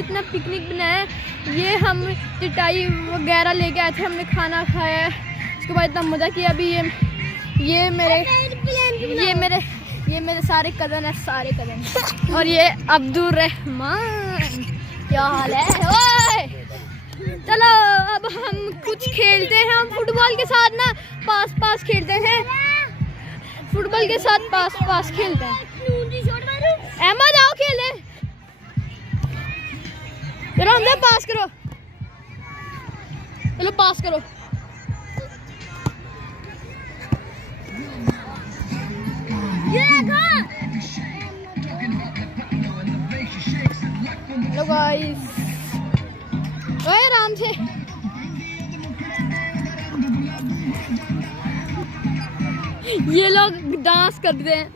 इतना पिकनिक बनाया है। ये हम चटाई वगैरह लेके आए थे, हमने खाना खाया है, उसके बाद इतना मज़ा किया। अभी ये मेरे सारे कज़न है, सारे कज़न। और ये अब्दुल रहमान, क्या हाल है? ओए चलो अब हम कुछ खेलते हैं। हम फुटबॉल के साथ ना पास खेलते हैं, फुटबॉल के साथ पास खेलते हैं। अहमद आओ खेले, चलो हमसे पास करो, चलो पास करो। हेलो गाइस, ओए आराम से। ये लोग डांस करते हैं।